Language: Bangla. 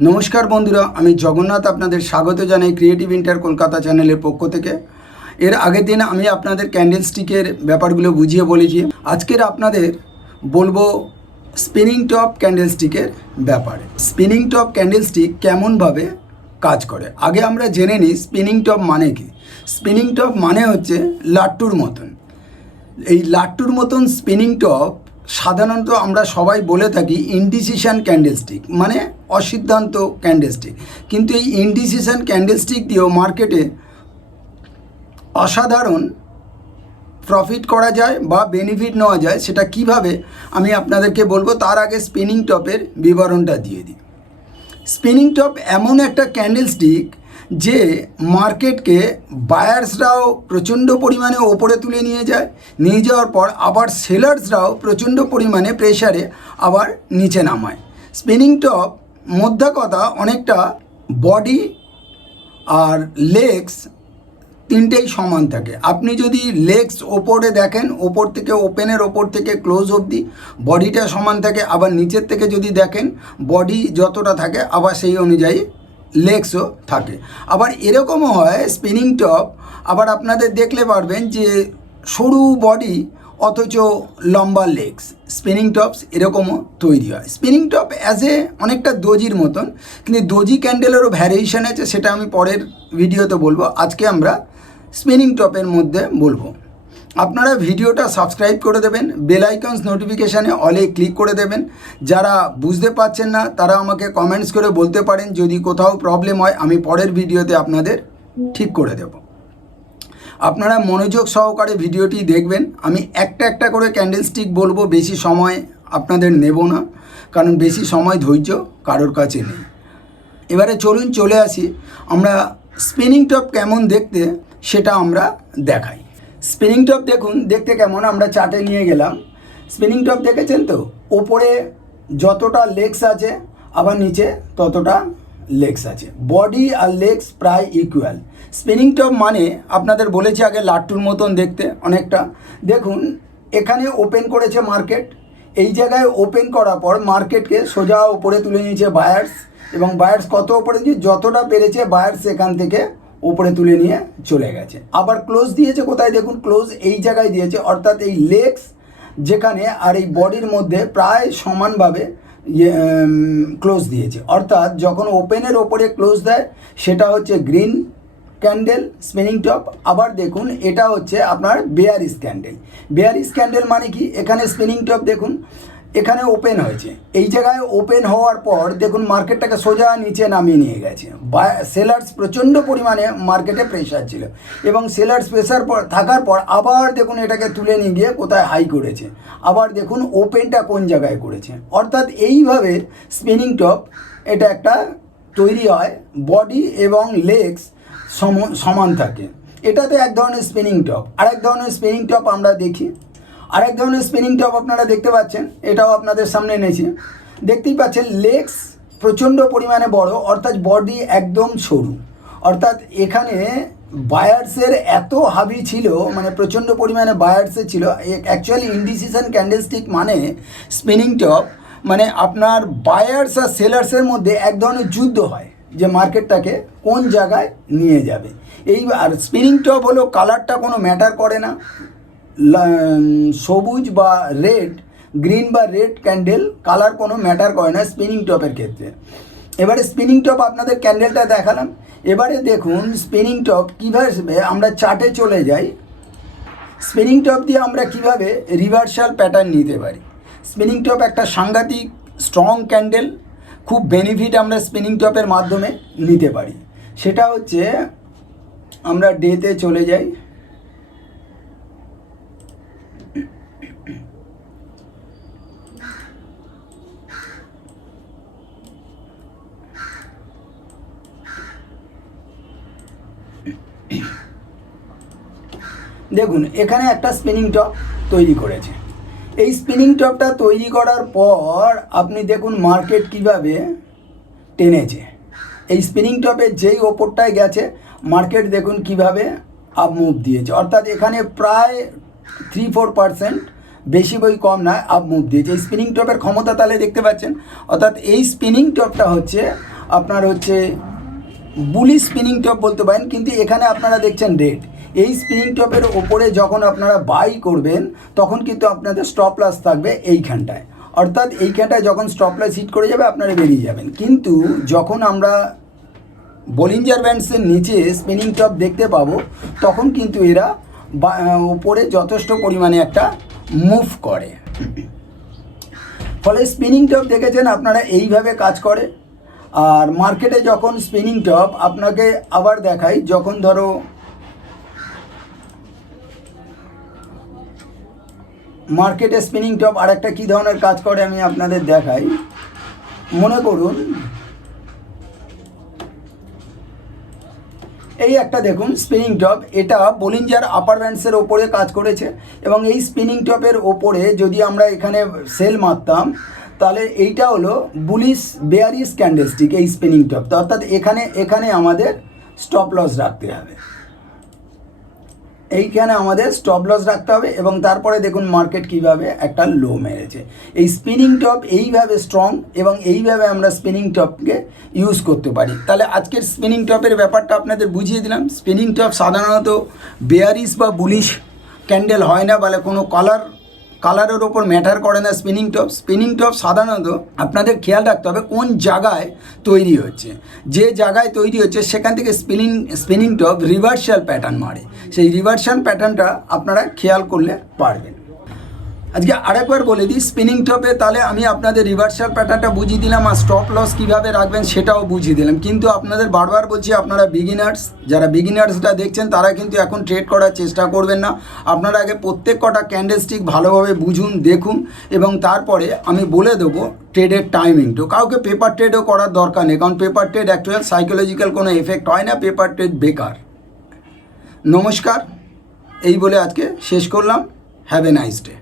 নমস্কার বন্ধুরা, আমি জগন্নাথ আপনাদের স্বাগত জানাই ক্রিয়েটিভ ইন্টার কলকাতা চ্যানেলের পক্ষ থেকে। এর আগের দিন আমি আপনাদের ক্যান্ডেল স্টিকের ব্যাপারগুলো বুঝিয়ে বলেছি। আজকের আপনাদের বলবো স্পিনিং টপ ক্যান্ডেল স্টিকের ব্যাপারে। স্পিনিং টপ ক্যান্ডেল স্টিক কেমনভাবে কাজ করে আগে আমরা জেনে নিই স্পিনিং টপ মানে কি। স্পিনিং টপ মানে হচ্ছে লাট্টুর মতন। এই লাট্টুর মতন স্পিনিং টপ সাধারণত আমরা সবাই বলে থাকি ইনডিসিশন ক্যান্ডেলস্টিক, মানে অসিদ্ধান্ত ক্যান্ডেলস্টিক। কিন্তু এই ইনডিসিশন ক্যান্ডেলস্টিক দিয়েও মার্কেটে অসাধারণ প্রফিট করা যায় বা বেনিফিট নেওয়া যায়। সেটা কিভাবে আমি আপনাদেরকে বলবো, তার আগে স্পিনিং টপের বিবরণটা দিয়ে দিই। স্পিনিং টপ এমন একটা ক্যান্ডেলস্টিক যে মার্কেটকে বায়ার্সরাও প্রচণ্ড পরিমাণে ওপরে তুলে নিয়ে যাওয়ার পর আবার সেলার্সরাও প্রচণ্ড পরিমাণে প্রেশারে আবার নিচে নামায়। স্পিনিং টপ মোদ্দা কথা অনেকটা বডি আর লেগস তিনটেই সমান থাকে। আপনি যদি লেগস ওপরে দেখেন, ওপর থেকে ওপেনের ওপর থেকে ক্লোজ অবধি বডিটা সমান থাকে। আবার নিচের থেকে যদি দেখেন, বডি যতটা থাকে আবার সেই অনুযায়ী লেগসও থাকে। আবার এরকমও হয় স্পিনিং টপ, আবার আপনাদের দেখলে পারবেন যে সরু বডি অথচ লম্বা লেগস। স্পিনিং টপস এরকমও তৈরি হয়। স্পিনিং টপ অ্যাজ এ অনেকটা দোজির মতন, কিন্তু দোজি ক্যান্ডেলেরও ভ্যারিয়েশন আছে, সেটা আমি পরের ভিডিওতে বলবো। আজকে আমরা স্পিনিং টপের মধ্যে বলবো। আপনারা ভিডিওটা সাবস্ক্রাইব করে দেবেন, বেল আইকনস নোটিফিকেশানে অলে ক্লিক করে দেবেন। যারা বুঝতে পারছেন না তারা আমাকে কমেন্টস করে বলতে পারেন, যদি কোথাও প্রবলেম হয় আমি পরের ভিডিওতে আপনাদের ঠিক করে দেব। আপনারা মনোযোগ সহকারে ভিডিওটি দেখবেন। আমি একটা একটা করে ক্যান্ডেলস্টিক বলবো, বেশি সময় আপনাদের নেব না, কারণ বেশি সময় ধৈর্য কারোর কাছে নেই। এবারে চলুন চলে আসি আমরা স্পিনিং টপ কেমন দেখতে সেটা আমরা দেখাই। স্পিনিং টপ দেখুন দেখতে কেমন, আমরা চার্টে নিয়ে গেলাম। স্পিনিং টপ দেখেছেন তো, ওপরে যতটা লেগস আছে আবার নিচে ততটা লেগস আছে। বডি আর লেগস প্রায় ইকুয়াল। স্পিনিং টপ মানে আপনাদের বলেছি আগে লাট্টুর মতন দেখতে অনেকটা। দেখুন এখানে ওপেন করেছে মার্কেট, এই জায়গায় ওপেন করার পর মার্কেটকে সোজা ওপরে তুলে নিয়েছে বায়ার্স, এবং বায়ার্স কত ওপরে দিয়ে যতটা পেরেছে বায়ার্স এখান থেকে উপরে তুলে নিয়ে চলে গেছে। আবার ক্লোজ দিয়েছে কোথায় দেখুন, ক্লোজ এই জায়গায় দিয়েছে, অর্থাৎ এই লেগস যেখানে আর এই বডির মধ্যে প্রায় সমানভাবে ক্লোজ দিয়েছে। অর্থাৎ যখন ওপেনের ওপরে ক্লোজ দেয় সেটা হচ্ছে গ্রিন ক্যান্ডেল স্পিনিং টপ। আবার দেখুন এটা হচ্ছে আপনার বেয়ারিশ ক্যান্ডেল। বেয়ারিশ ক্যান্ডেল মানে কি, এখানে স্পিনিং টপ দেখুন এখানে ওপেন হয়েছে, এই জায়গায় ওপেন হওয়ার পর দেখুন মার্কেটটাকে সোজা নিচে নামিয়ে নিয়ে গেছে। সেলার্স প্রচণ্ড পরিমাণে মার্কেটে প্রেশার ছিল, এবং সেলার্স প্রেশার থাকার পর আবার দেখুন এটাকে তুলে নিয়ে গিয়ে কোথায় হাই করেছে। আবার দেখুন ওপেনটা কোন জায়গায় করেছে। অর্থাৎ এইভাবে স্পিনিং টপ এটা একটা তৈরি হয়, বডি এবং লেগস সমান থাকে। এটা তো এক ধরনের স্পিনিং টপ। আরেক ধরনের স্পিনিং টপ আমরা দেখি। আরেক ধরনের স্পিনিং টপ আপনারা দেখতে পাচ্ছেন, এটাও আপনাদের সামনে এনেছি। দেখতেই পাচ্ছেন লেগস প্রচণ্ড পরিমাণে বড়, অর্থাৎ বডি একদম সরু। অর্থাৎ এখানে বায়ার্সের এত হাবি ছিল, মানে প্রচণ্ড পরিমাণে বায়ার্সের ছিল। অ্যাকচুয়ালি ইনডিসিশন ক্যান্ডেলস্টিক মানে স্পিনিং টপ মানে আপনার বায়ার্স আর সেলার্সের মধ্যে এক ধরনের যুদ্ধ হয় যে মার্কেটটাকে কোন জায়গায় নিয়ে যাবে। আর স্পিনিং টপ হলো কালারটা কোনো ম্যাটার করে না, সবুজ বা রেড, গ্রিন বা রেড ক্যান্ডেল কালার কোনো ম্যাটার করে না স্পিনিং টপের ক্ষেত্রে। এবারে স্পিনিং টপ আপনাদের ক্যান্ডেলটা দেখালাম। এবারে দেখুন স্পিনিং টপ কীভাবে, আমরা চার্টে চলে যাই। স্পিনিং টপ দিয়ে আমরা কিভাবে রিভার্সাল প্যাটার্ন নিতে পারি। স্পিনিং টপ একটা সাংঘাতিক স্ট্রং ক্যান্ডেল, খুব বেনিফিট আমরা স্পিনিং টপের মাধ্যমে নিতে পারি। সেটা হচ্ছে আমরা ডেতে চলে যাই। দেখুন এখানে একটা স্পিনিং টপ তৈরি করেছে। এই স্পিনিং টপটা তৈরি করার পর আপনি দেখুন মার্কেট কিভাবে টেনেছে। এই স্পিনিং টপে যেই ওপরটায় গেছে মার্কেট দেখুন কিভাবে আপ মুভ দিয়েছে। অর্থাৎ এখানে প্রায় 3-4% বেশি বই কম নয় আপ মুভ দিয়েছে। এই স্পিনিং টপের ক্ষমতা তাহলে দেখতে পাচ্ছেন। অর্থাৎ এই স্পিনিং টপটা হচ্ছে আপনার হচ্ছে বুলি স্পিনিং টপ বলতে পারেন, কিন্তু এখানে আপনারা দেখছেন রেড। এই স্পিনিং টপের ওপরে যখন আপনারা বাই করবেন তখন কিন্তু আপনাদের স্টপ লস থাকবে এইখানটায়, অর্থাৎ এইখানটায় যখন স্টপ লস হিট করে যাবে আপনারা বেরিয়ে যাবেন। কিন্তু যখন আমরা বলিঞ্জার ব্যান্ডসের নিচে স্পিনিং টপ দেখতে পাবো তখন কিন্তু এরা ওপরে যথেষ্ট পরিমাণে একটা মুভ করে। ফলে স্পিনিং টপ দেখেছেন আপনারা এইভাবে কাজ করে। আর মার্কেটে যখন স্পিনিং টপ আপনাকে আবার দেখাই, যখন ধরো মার্কেটে স্পিনিং টপ আর একটা কী ধরনের কাজ করে আমি আপনাদের দেখাই। মনে করুন এই একটা দেখুন স্পিনিং টপ, এটা বলিঞ্জার আপার ব্যান্ডসের ওপরে কাজ করেছে এবং এই স্পিনিং টপের ওপরে যদি আমরা এখানে সেল মারতাম তাহলে এইটা হলো বুলিশ বেয়ারিশ ক্যান্ডেলস্টিক এই স্পিনিং টপ। তো অর্থাৎ এখানে আমাদের স্টপ লস রাখতে হবে, এইখানে আমাদের স্টপ লস রাখতে হবে এবং তারপরে দেখুন মার্কেট কিভাবে একটা লো মেরেছে। এই স্পিনিং টপ এইভাবে স্ট্রং এবং এইভাবে আমরা স্পিনিং টপকে ইউজ করতে পারি। তাহলে আজকের স্পিনিং টপের ব্যাপারটা আপনাদের বুঝিয়ে দিলাম। স্পিনিং টপ সাধারণত বেয়ারিশ বা বুলিশ ক্যান্ডেল হয় না, বলে কোনো কালারের ওপর ম্যাটার করে না স্পিনিং টপ সাধারণত আপনাদের খেয়াল রাখতে হবে কোন জায়গায় তৈরি হচ্ছে। যে জায়গায় তৈরি হচ্ছে সেখান থেকে স্পিনিং টপ রিভার্সাল প্যাটার্ন মারে, সেই রিভার্সাল প্যাটার্নটা আপনারা খেয়াল করলে পারবেন। আজকে আরেকবার বলে দিই স্পিনিং টপে, তাহলে আমি আপনাদের রিভার্সাল প্যাটার্নটা বুঝিয়ে দিলাম আর স্টপ লস কীভাবে রাখবেন সেটাও বুঝিয়ে দিলাম। কিন্তু আপনাদের বারবার বলছি আপনারা যারা বিগিনার্সটা দেখছেন তারা কিন্তু এখন ট্রেড করার চেষ্টা করবেন না। আপনারা আগে প্রত্যেক কটা ক্যান্ডেলস্টিক ভালোভাবে বুঝুন, দেখুন এবং তারপরে আমি বলে দেবো ট্রেডের টাইমিং। তো কাউকে পেপার ট্রেডও করার দরকার নেই, কারণ পেপার ট্রেড অ্যাকচুয়াল সাইকোলজিক্যাল কোনো এফেক্ট হয় না, পেপার ট্রেড বেকার। নমস্কার, এই বলে আজকে শেষ করলাম। Have a nice day.